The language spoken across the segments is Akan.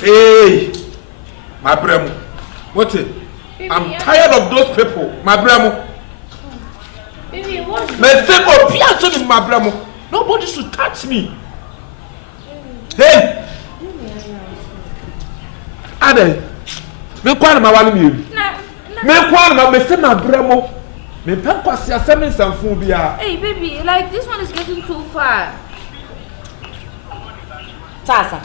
Hey, my bremo. What it? I'm tired of those people, my bremo. Baby, what? My favorite my bremo. Nobody should touch me. Hey! Ade, me kwani ma wale mi. Me kwani ma me se ma bremo. Me pe kwasi asem nsanfun bia. Hey baby, like this one is getting too far. Sasa.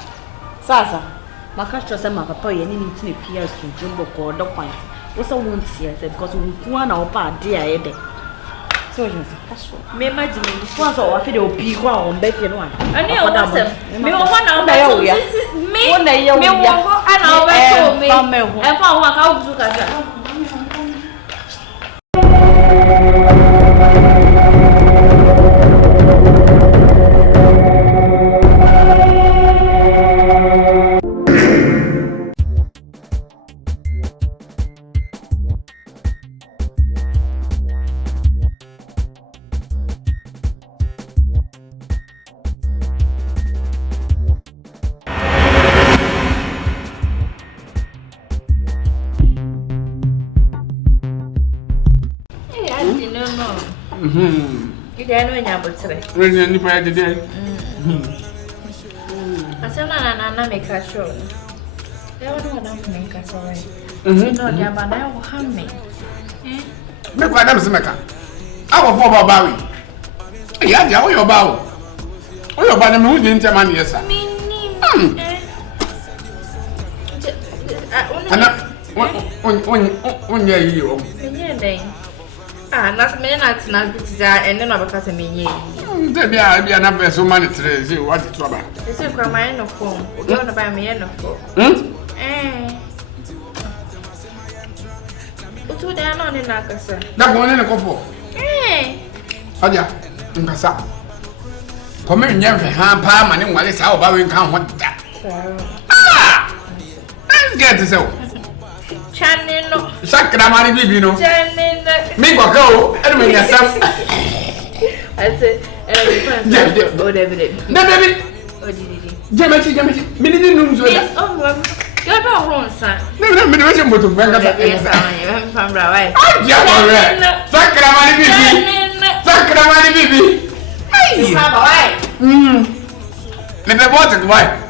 Makasho say my papa ye ni ntine pia so jumbo ko do point. Wo say won tie say because we ku na opa ade aye de. So you say kaso. Me imagine this one so wa fe de obi ko a on be fie no an. Ani o wasem. Me o ho na o be so me. Wo na ye wo ya. Me wo ho ana o be so me. E fa ho aka o buzu kaza. When you buy the day, I said, "Nana, make a show." They don't want to make us away. No, dear, but I will harm me. Make what I'm saying. I will fall about Barry. Yeah, yeah, your bow. Oh, your body moon didn't tell me, yes, sir. One year, you. Not me, not desire, and then I'll pass a me. There be another so many today. See what it's about. It's a crime of phone. You're going to buy me enough for. What's what they're not in Nakasa? That one in a couple. Hajia, in Casa. Come in, you have a hand palm and while it's how about we can't want that. Let's get this out. Channing, no. Sacramani, you know. Channing, me go, and when you're some. I said, oh, David. No, baby. Jamaica, minute rooms. Yes, oh, you're not wrong, son. No, me don't want to bring up I'm from Rawai. Sacramani, baby. Hey, let me watch it, why?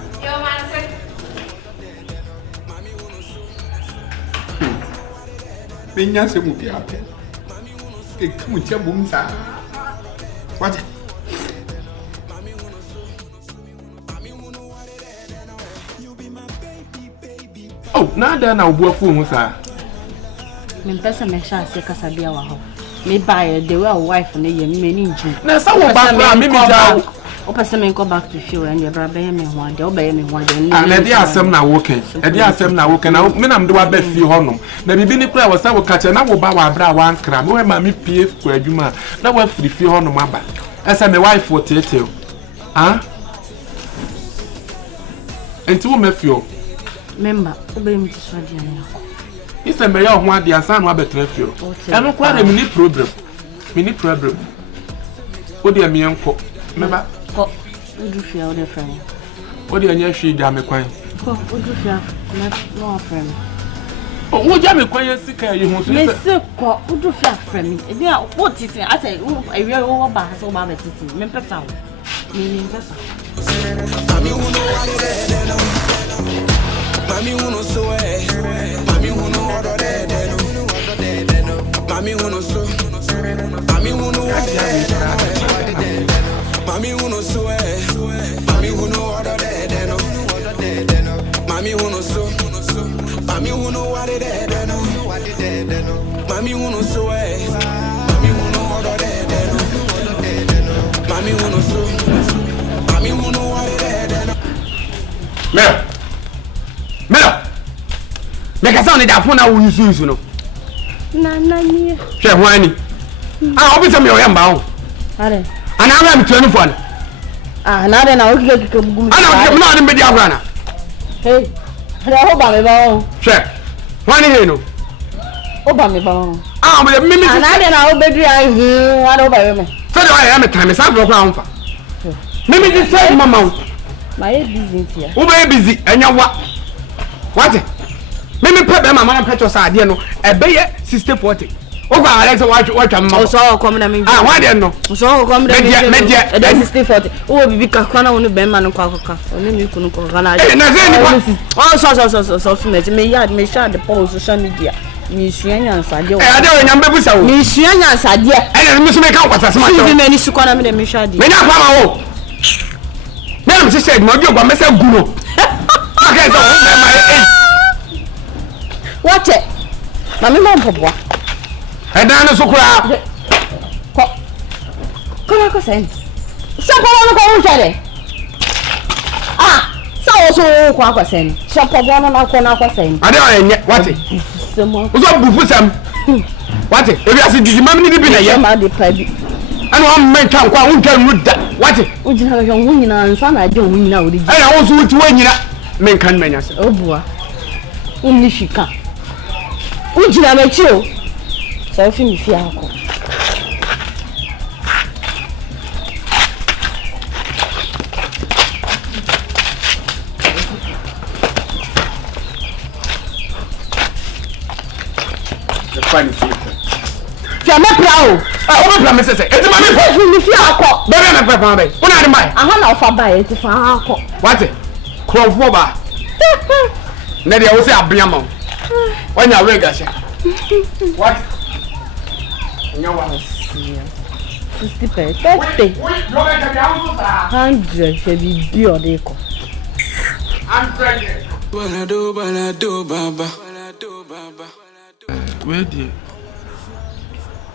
Benya se mu pia pe. Ke kumu tia bum sa. What? Oh, na da na obu afu mu sa. Me pesa me sha se kasa bia wa ho. Me buy the way wife na ye me ni nju. Na sa wo ba na me ja. O pesa me go back to feel and the bra be me ho ande, o be me ho ande. Na dey asem na wo ken. E dey asem na wo ken. Na me na me de wa ba fie ho nom. Na bibi ni kura wo sa wo ka che na wo ba wa bra wa nkra. Me we ma me pie ku adwuma. Na wa firi fie ho nom aba. Esa me wife wo tete. Ah? Enti wo me fio. Member, o be me so dia na. Ise me ya ho ade asan no abetre fio. E no kwa dem ni problem. Me ni problem. O de me enko. Me ba ko udufia o de friend. O de anya hwe gya me kwan. Ko udufia na no friend. O wo gya me kwan sika yi ho so. Me se ko udufia friend. E dia o titi ate ewe wo ba so ba be titi. Me pesa wo. Me pesa. Mami uno wade no. Mami uno so Mami uno wade no. Mami uno so. Mami uno wade no. Mami uno so Mami uno wade no. Mami uno so Mami uno wade no. Mami uno so Mami uno wade no. Mami uno so Mami uno wade no. Make a sound in that phone now you use no. Nana Share wine. Ah, obi some your yamba. Are. And I'm 24. Ah, na de na o kike bugu. Ana o na de media grana. Hey. Ra ho ba me ba o. Share. Wine here no. O ba me ba o. Ah, me na de na o bedu ahin, ana o ba me. So do I am a time sa for kwa mfa. Me just say mama. My busy here. Who be busy? Enya wa. What? Me put them my petrol side, you know, a bay 60-40. Oh, I watch a mouse. So come na me. Ah, why then no? So come na me. Media 60-40. Oh, bi ka kwana wonu be man kwa kwa. Oni mi kunu ko kana. So me yard me share the post social media. Mi suanya nsade. Addo nyambe busa wo. Mi suanya nsade. Me so me kan kwata sama. Si me ni sukwana me me share di. Me na kwa ma wo. Me am se said mo bi ogba me se guno. Okay, so watch it. Mami mo mpobo. Edan so kura. Ko sen. Sopo wonu ko unjare. Ah, so ko sen. Sopo wonu na ko sen. Ade o enye, what it? Semo. Uzo bufu sam. What it? Ebi asi didi mam ni bi na ye. Ma de pa bi. Ana o men twa kwa unja nu da. What it? Ujina ka hon nyina nsa na ade hon nyina odi. Ana wo so wuti wanyina. Men kan menya se. Obua. Unni shika. Ujina mechi o. So fi mi fi akọ. Fine. Jama prao. Ah, o plan me se. Eti ma me Fi mi fi akọ. Be na pe fa be. Una de mai. Aha na ofa ba e ti fa akọ. What it? Crowfo ba. Na de wo se abia ma. Wanya wega sha. What? Nyawa. 60 pesos. 30. 100 she be ode ko. 100. Balado baba. Where dear?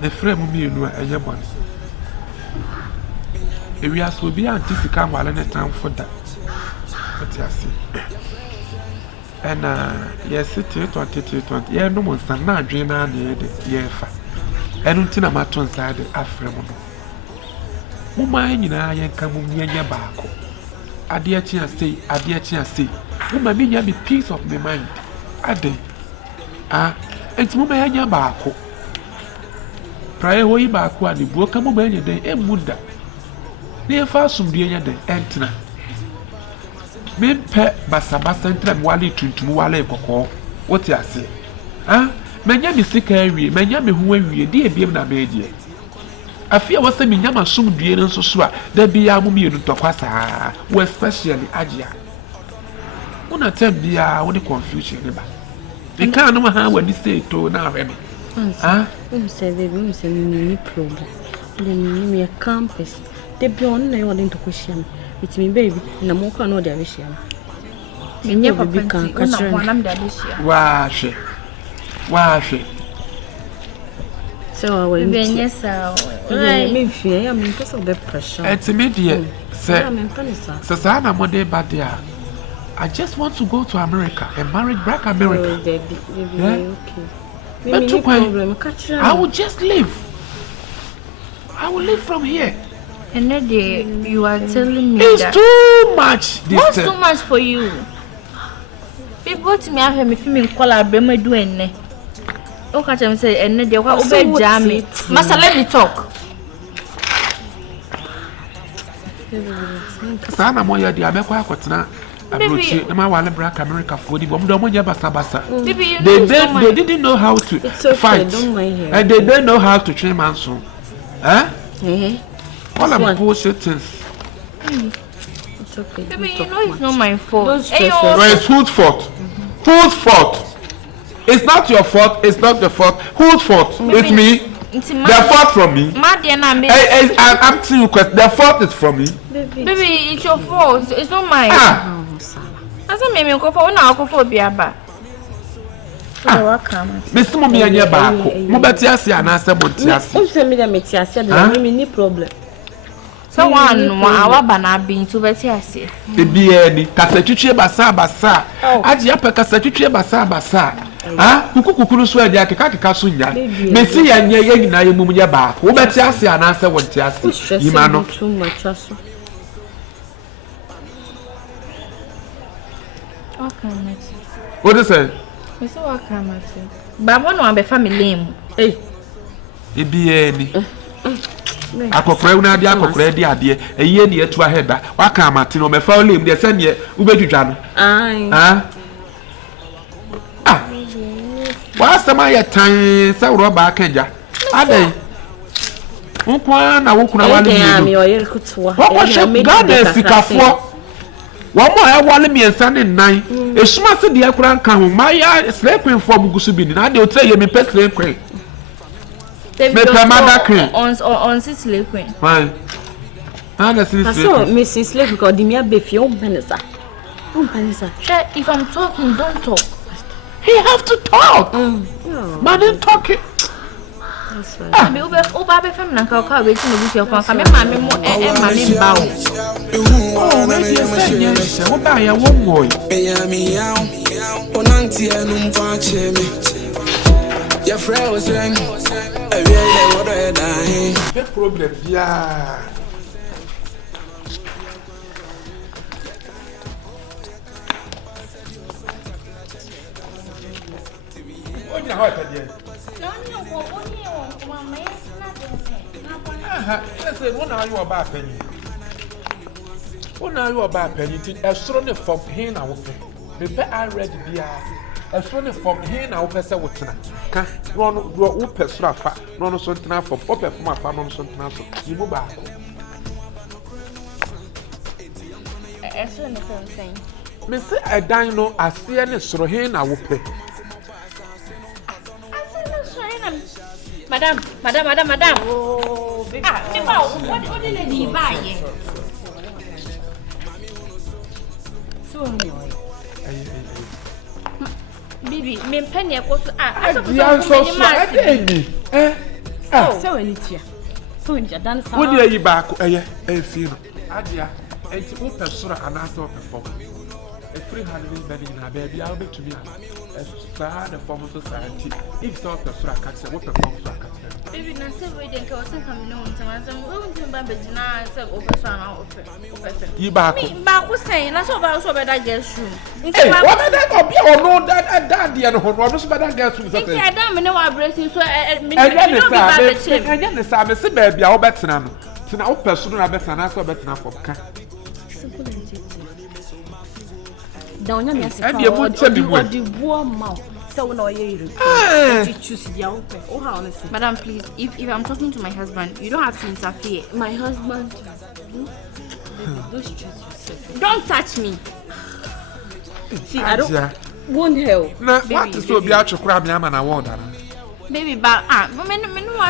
The frame of me, you know, a yeboah. If we are so be anticipate while in the time for that. What you see? And yes, it 2020. Yeah, no more than not dream and yeah, and until I'm at one side Africa. Mumma, you know, I come near your back. I dear say, Mumma, me have a peace of my mind. Addo. It's Mumma and your back. Prior way back when the book come over any day, and would that. Near fast from the other day, Antina. Men pet Basabas and Wally to Wale Coco. What you say? Ah, Manya be sick area, Manya be who we dear be na media. I fear what's the Minyama soon be in so swear, there be a mummy to Topasa, where especially Hajia. One attempt be what the confusion about. They can't know how when they say to now, Remy. Ah, Say, baby, say, no problem. Then me a campus. They be on the order to question. It's me, baby, and I'm walking on the mission. And you have become wash. So I will be yes, sir. I fear I'm because of the pressure. It's immediate, sir. Sasana Monday, but there. I just want to go to America and marry Black America. Okay. But I will just live. I will live from here. And then you are telling me it's that too much. What's too much for you? People to me have me feeling call a bema do enne. Okay, I'm saying enne they were over jammy. Master, let me talk. Sana moya di abekwa akwatena abrochi na ma wale Black America for the bomb don't want basa. They didn't know how to fight. And they don't know how to train manson. All of bullshit things. It's okay. Baby, you know it's not my fault. Well, it's whose fault? Whose fault? It's not your fault. It's not the fault. Whose fault? It's me. The fault from me. I'm asking you a question. The fault is from me. Baby, it's your fault. It's not mine. I said, maybe go for now. Go for Biaba. Mr. Mummy and your back. Mobatiasi and answer Montiasi. Don't tell me that Metiasi. There may be problem. So one hour bana being to Betiasi. The BN, Cassatuchi Basa. Hajia Cassatuchi Basa. Ah, Kuku swear the Akakasunya. Messi and Yay Mumia back. Mobatiasi and answer Montiasi. You man not too much. What is it? So what can I say? But one will be family. Hey, it be any. Akokra di akokra di ade eye ne etu aheda waka amatino me fa olim de se ne ubejuja no ai What's the my time? So, Robert Kenja. Ade. Nkwa na wokuna wale mi. What was your Ghana sikafo? One more wale mi ensane nine. Esuma se de akura nka ho. Maya slave queen form gusu bi ni. Na de o tell you me pet slave queen. Me pamada queen. On slave queen. Fine. So, Mrs. Slave, because the mere beef, you Vanessa. If I'm talking, don't talk. He have to talk. Man, then talk it. That's right. I'm Oba from Nanka waiting with your car. I'm mammy more and mammy bow. Oh, maybe you say, what I am one boy. Your friend was saying, I really what I die. The problem, yeah. What you have again? Let's say, what are you about penny? What are you about penny? A strong from here now. The bet I read the a strong from here now. Pesa wotna. Can run your open strap, non something for open for my family something. You move back. As soon as I'm saying, Miss I dino, I see any straw here now. Madam. Oh, baby. What did you buy? So, baby, me penny I was so in it here. So in your dance. What do you back? Feel. Adia, and to open sura and answer perform. A 300 bed in a baby, I'll be to me. A star, the form of society. If not the sura catch, what performs a catch. Baby, I said, we didn't go to come on to answer. We won't come back, but now I said, over son. You back. Me, back was saying, that's about so bad I guess you. What did I be or no that daddy and one was better guess who's a thing? I don't know what breathing so I again, the same, say, baby, I'll bet now. So now, person, I bet and I saw better for car. Down your mess, and you won't tell me what the warm mouth. So no, you choose the open. Oh, honestly, Madam, please, if I'm talking to my husband, you don't have to interfere. My husband, don't touch me. See, I don't won't help. Now, what is so be out to grab me? I'm an award. Baby, but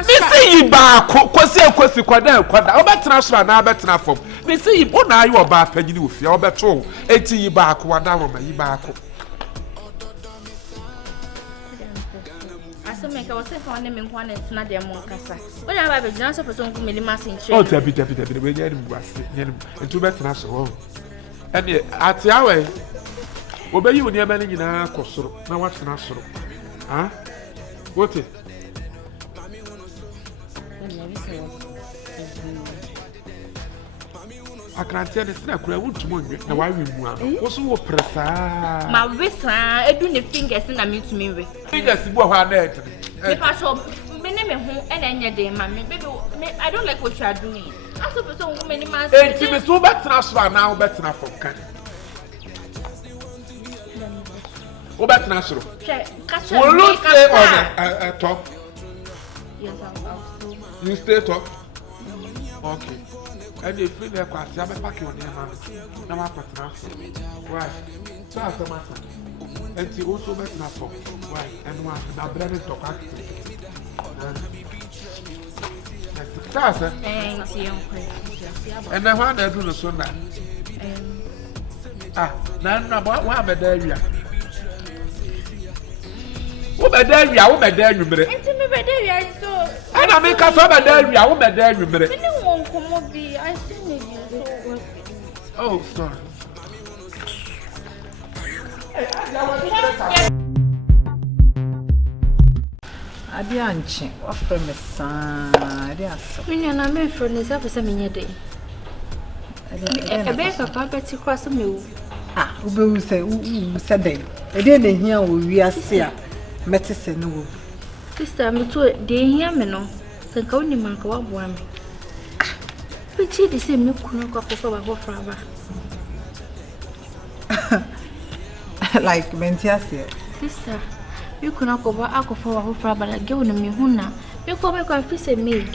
see you back, question, quada. I'll bet transfer now, bet enough for. Me see, what are you about penny with your betrol? 80 you back, what down my back. I said, make our name in one and not their moncasa. What have I been answer for some committee massing? Oh, Tappy, the way you was and two better national. And yet, at the hour, obey you near many in our costume. Now what's national? Huh? What it? I can't tell the snack. I want to wonder why we move. What's what press? My wrist, I do the fingers and I mean to me. Fingers, what are they? If I shall be name home and any day, mammy, I don't like what you are doing. I suppose so many months. It's me so better now, better enough for Canada. Go back to Nassau. Will you stay on a top? Yes, I'll you stay top? Okay. And if you feel like I'm packing on your man, now I'm putting out. Right. So that's the matter. And she also met Nassau. Right. And one, now Brennan talk. That's it. And then one, I do the son. Now, what about the area? What about there? You are there, you better. And I make us over there. You are over there, you better. Oh, sorry. I didn't offer me son. I didn't. I'm made for this episode in your day. A bear papa Betty cross a mule. Ah, who say, who said they? I didn't hear we are here. Medicine no. Sister, I'm to day here, no. So go in my co op one. Which is the same no cook for our father. Like Mentias here. Sister, You could not go back for a whole but I go to me, Huna. You come back and fish a maid,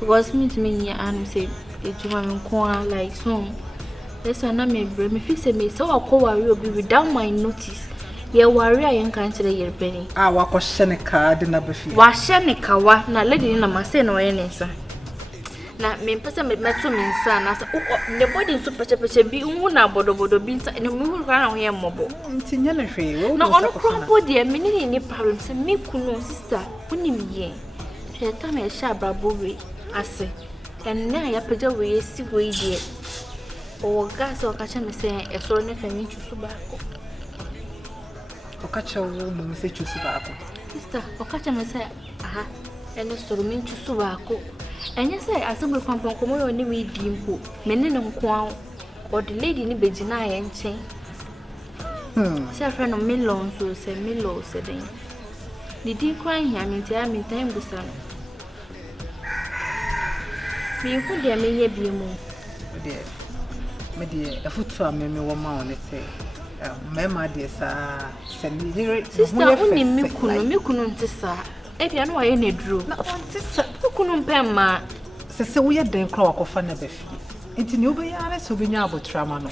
because me to me, and say, it's one corner like song. Yes, I may bring me fish a maid, so I'll call will be without my notice. Your warrior and cancel your penny. I walk a Seneca, the number few. Was Seneca, not lady in a masen or any answer. Now, me person met some in son as the body super be una bodo beans and a move around here mobile. No, on a crumple, dear, many any problems and me kuno sister, when you ye. She tell me a sharp bobby, I say, and now I put away see way dear. Or gas or catch me saying a foreign family to tobacco. Or catch a woman, say to tobacco. Sister, or catch me say, aha, and a story mean to tobacco. And you say, as we come from Comoyo, we dimpo, many no quam, or the lady in the Bejina and chain. Say a friend of Milon, so said Milo, said they. The dear crying him in time with son. Me put their many be more. Dear, my dear, a foot to a memmy woman, let's say. Mamma, dear, sir, send me the sister only me couldn't, sir. If you know any drew, who couldn't pay ma. So we had then clock of an abbey. It's new by honest, who be now but tramano.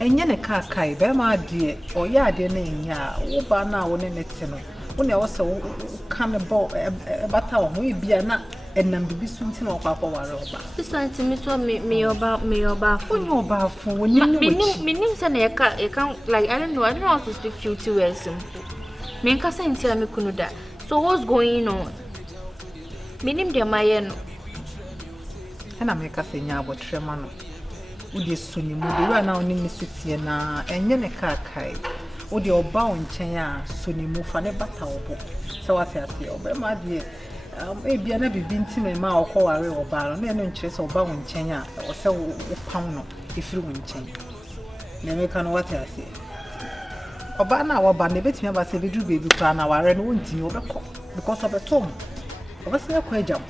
And yen a car kai, Bema dear, or ya dear name ya, over now on a tenor. When I also can a ball a battle, we be a nut and then be soon or papa or this time to me about for your bath when you meanings and a can't like I don't know how to speak few two words simple. Me can say tell me kunuda. So what's going on? Minim de mayeno. And I make a say ya but tremano. Would you soon you are now in Mississippi and yen a car kai? Would your bound chaya soon you move on a battle? So I say, oh, my dear, maybe I never been to my mouth or a real baron, and interest or bound chaya or so pound if you won't change. Never can what I say. Obana or Bandy bet me about say we do baby plan our and won't you because of a tom. What's the question?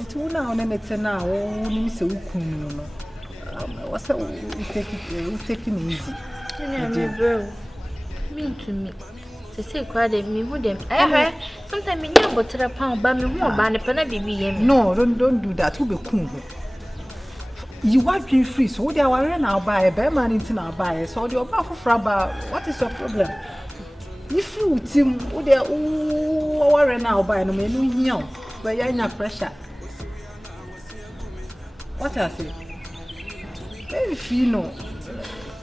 It's now and it's now, only so cool. What's that? We take it easy. Bro, mean to me. They say, cried me with them. I heard sometimes me never but a pound by me who ban a penna be. No, don't do that. Who be cool? You are being free, so they are now buy a bear man into our buyers, so you're about for Fraba. What is your problem? If you team, would they all now buy no menu here, but you're in a pressure. What I say? If you know,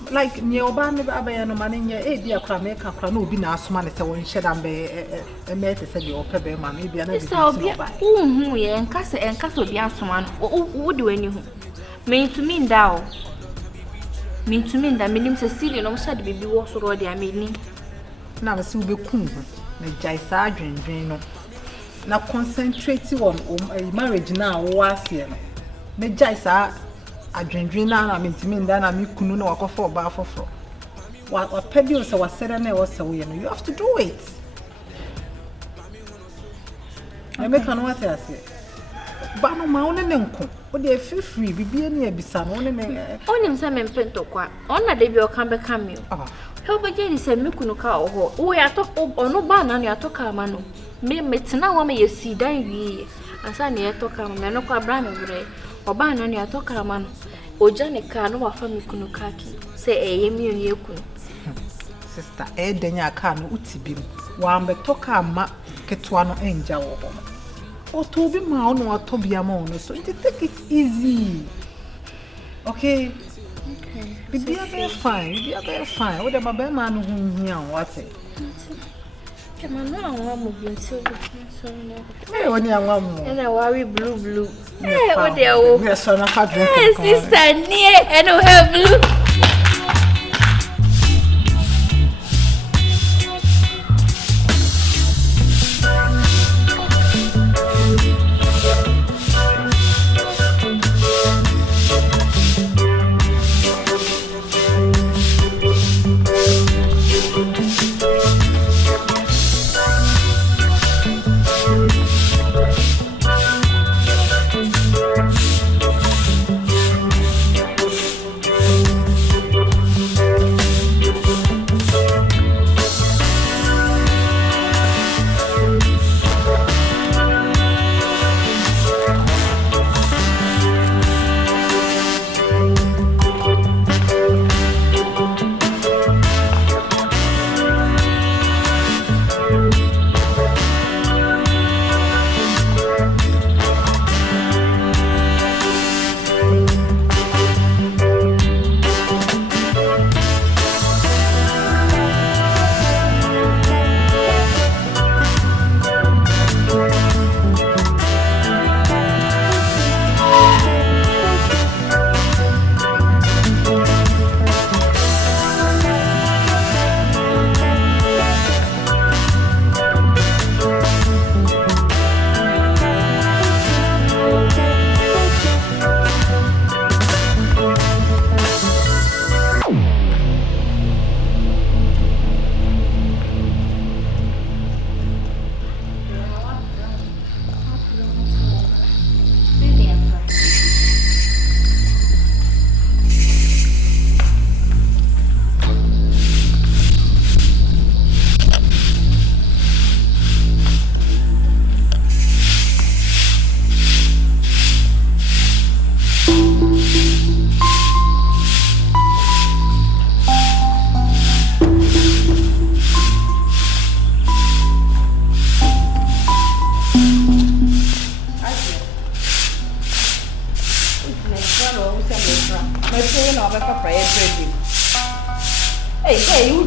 like near Band Abba no money in your 8 year crameka crano be now smart as I won't shed and be a mate said your pebble man, maybe another. Oh, yeah, and castle be answer man. What do any? Mean to mean thou. Mean to mean that meaning Cecilia no said baby was already a meaning. Now, so be cool. The Jai Sergeant, now concentrate on a marriage now, was here. The Jai I drink now, I mean to mean that I'm couldn't walk for bar for fro. What Pebbles was said and I was away, and you have to do it. I make an what I say. But no, my own uncle. What they feel free, be near Bissan, only some and pentokwa. On a debut come back cameo. Help again is a mukunuka or we are talk or no ban on your toka mano. Me now one may see die as I near toka and no cabran or ban on your toka man. O Janica no family kunukaki. Say a yemi yokun. Sister Edenya can utibim. One but toka ma ketuano angel. Or Toby Mound or Toby Amon, so take it easy. Okay? Be very fine, be very fine. What about my man who here? What's it? Come on, now I'm moving so. Hey, when you're one more. And I worry blue. Hey, what they are. Yes, son of a drink. Yes, sister, near and I have blue.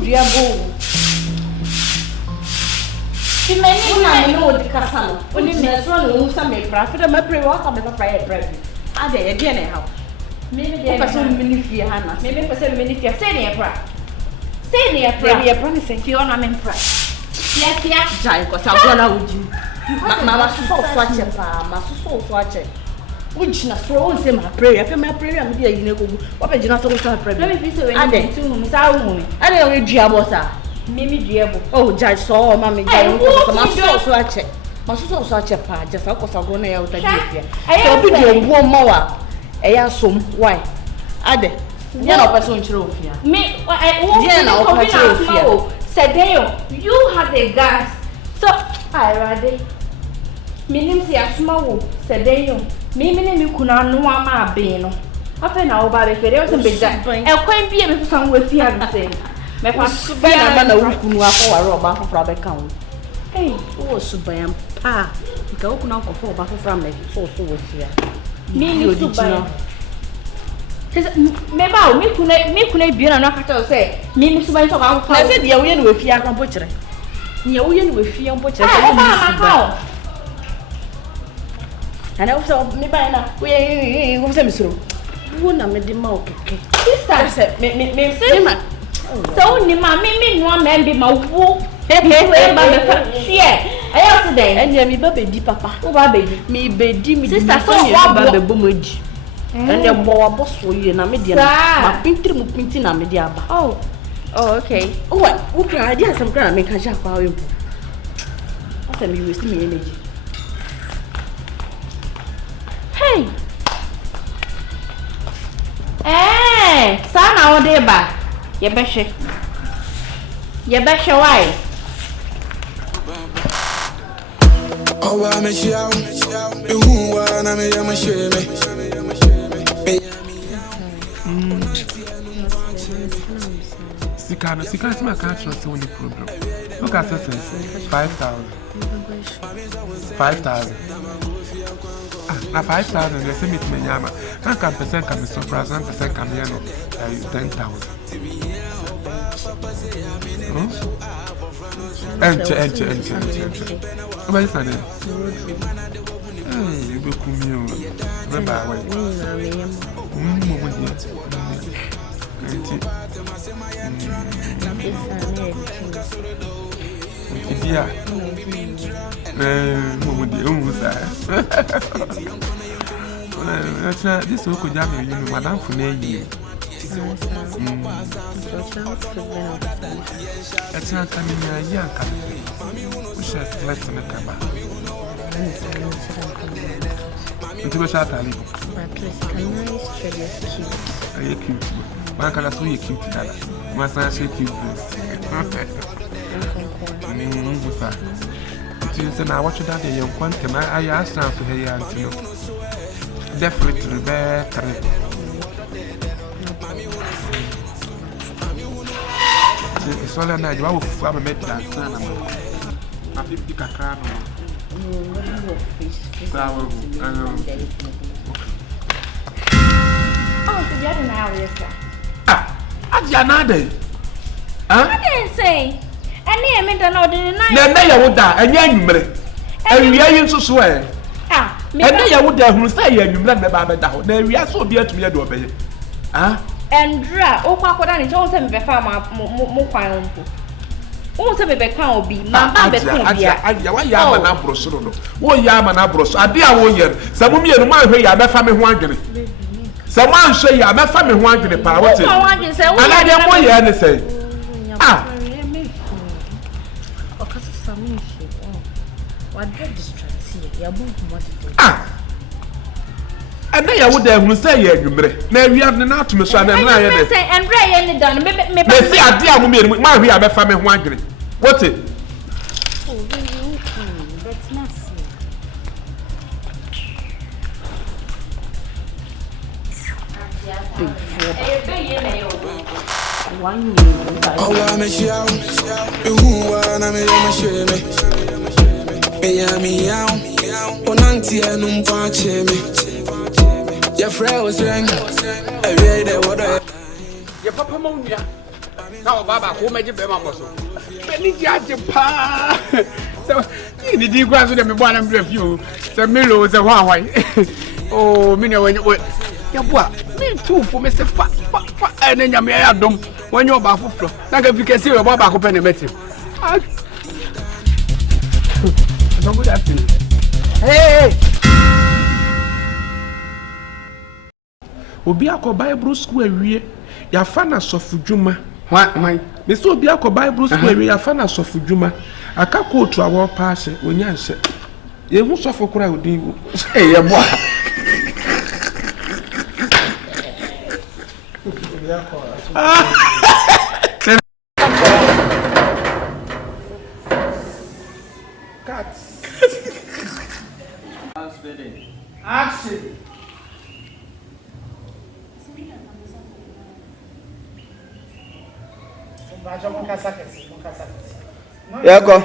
diabo. Ti meni na me no di kasa no. Oni me so no unsa me pra. Fe da me pray wa ka me papa e pray. Ade ye de ne ha. Me de person mini fie ha na. Me person mini fie say ne e pra. Say ne e pra. Me e pra ni say fie ona me pra. Fia jai ko sa go na uji. Mama so ache pa. Ma so ache. Ujina so on say my prayer. Fe my prayer me dey yin egogu. Wa be jina so go prayer. Let me feel say when you too me sa hu me. Ade we duabo sa. Mimi duabo. Oh judge so mama jai ko ma so ache. Ma so ache pa. Just ko sa go na ya uta dia. So bi dey obuo ma wa. Eya som why? Ade. Dia na person chiro ofia. Me dia na o chiro ofia. Sedeyo, you had a gas. So I rather minim si asuma wo sedeyo. Me kuna no ama abe no. Afa na wo ba be fere o se beja. E kwan bia me so we fia be se. Me fa suban na wo kunu akọ ware oba fofra be kan wo. Eh, wo suban pa. Nka wo kunu akọ fo oba fofra me so we fia. Me suban. Me ba o me kuna bia na akata o se me suban to ka na se dia wo ye no we fia kan po kire. Nya wo ye no we fia po kire se me suban. Ana uso me ba na we go se misro wo na me de ma o keke sister me ma so ni ma me no ma mbe ma wo we ba me fa fear ayo so den enya mi ba be di papa wo ba be di mi be di mi sister so wa ba be bom adi enya bo wa bo so ye na me de ma pintri mu pinti na me de aba oh okay wo kra dia sam kra na me ka ja kwa we bu asa mi we si mi energy. Hey. Sana wo de ba. Ye behwe why? Owa me chiao. Ehu wa na me ya me sheme. Sika is my country so any problem. Look at this 5,000. 5,000. Na 5,000 they say me to me nyama. Na can percent can be surprise, 1% can be 10,000. Enche. What is that? You be kumio. Remember why? This will go down, Madame Funny. It's not coming here, young coming. We shall flex in the camera. Into a shot, Ali. Are you cute? Why can I see you cute? My son, she cute. And I watch that young quantum. I asked her to hear you. Definitely very correct. It's all I know. You are from a metal. I think you can cry. Oh, so you're now, yes, sir. Adjanade. I didn't say. And I meant to know the night. Then you would die, and you are you so swear. And then you would dare who say you let me by the then we are so dear to me a door. And dra, oh, Papa, and told them the farmer more fine. Oh, to be can't be my baby. Why yam and abros? What yam and abros? I dear warrior. Some of you remind me, I met family wandering. Someone say, I met family wandering power. What is it? And I am more year, say. What get distracted? You are more and then I would have say, you may we have not to me, so I say, and Ray any done. Maybe see a dear woman with my we have a family wandering. What's it? That's not one oh, I'm a show. Who are me? I'm a shame. Me out. Onanti anum pache me. Your friend was saying, I read what I. Your papa monia. Now, Baba, who made you be my boss? Many judge pa. So, you did go to the one and review. The Milo is a one. Oh, Mina, when you were. Yeboah, me too for Mr. Fat, and then you may have done when you're about to flow. Like if you can see your Baba open a meeting. Hey! Obi akọ Bible school ewie ya fa na sofudwuma Why? me so obi akọ Bible school ewie ya fa na sofudwuma aka kootu awo pa ahye onya nhye ye hu sofo kura odin Hey, Yeboah. Action. Yeah, go.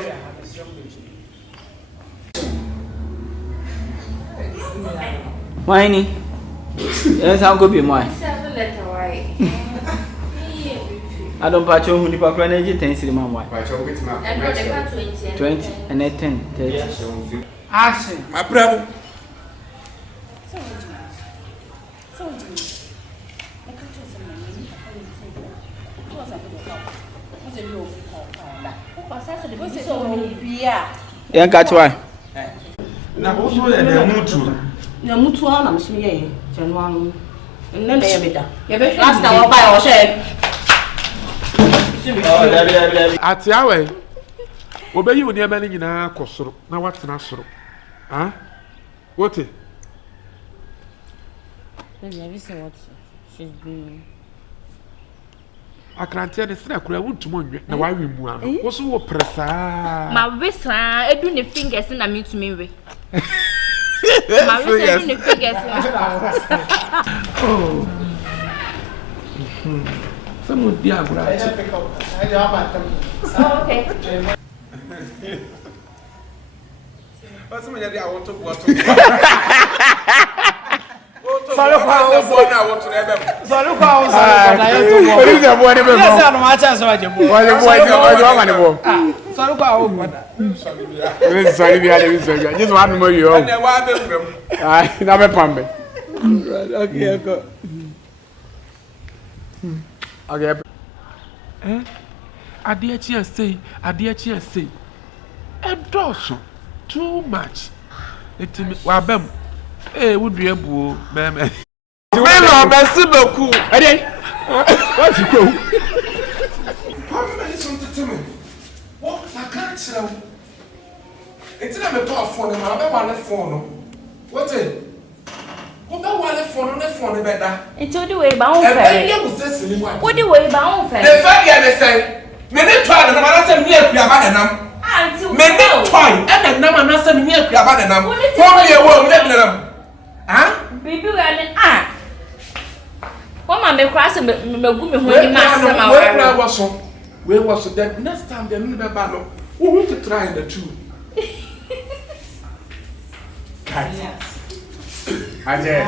Why? Yes, I'll go be mine. I don't patch on the Papa Energy 10 cinema. 20 and 10, 30. Action. My brother. Yeah, catch why? na also the mutu na mutu ha na mso ye January nne na ye beda last time we buy o share ati awe obeyi woni ebe ni nyina akosoro na watena soro ha wote have you seen what she's doing? akrantia de sira kura wuntum onwe na wawe mu ano wo so wo presa Ma wesa edu ne fingers na me to me we. Ma wesa edu ne fingers. oh some di agura Oh, okay. what's me dey I want to go sorry for na want to ebe Sorry kwa na yeto mo. What is the boy never? Yes, I'm ma chance wa jebo. Why the boy? Sorry kwa o brother. Sorry, we are sorry. Just one more you. na wa be frem Ah, na be pambe. Okay, okay. Okay. ade achi say endoso too much etimi wa bam wudua buo meme melo besi beku Ade. What you go? how many something to me what I can't tell it's na me to phone ma be one phone what it what be one phone no phone be da It's all the way bound e be fair. ye go say sini wa What the way bound fair? the fact ya me say me ne to na ma say me akuaba na nam Auntie, me ne toy e na nam anasa me akuaba na nam for me wo me na nam ah baby we are Mama me cross me gu me ho ni master ma wa. We was that next time they need be ba no. We want to try the two. Ajay.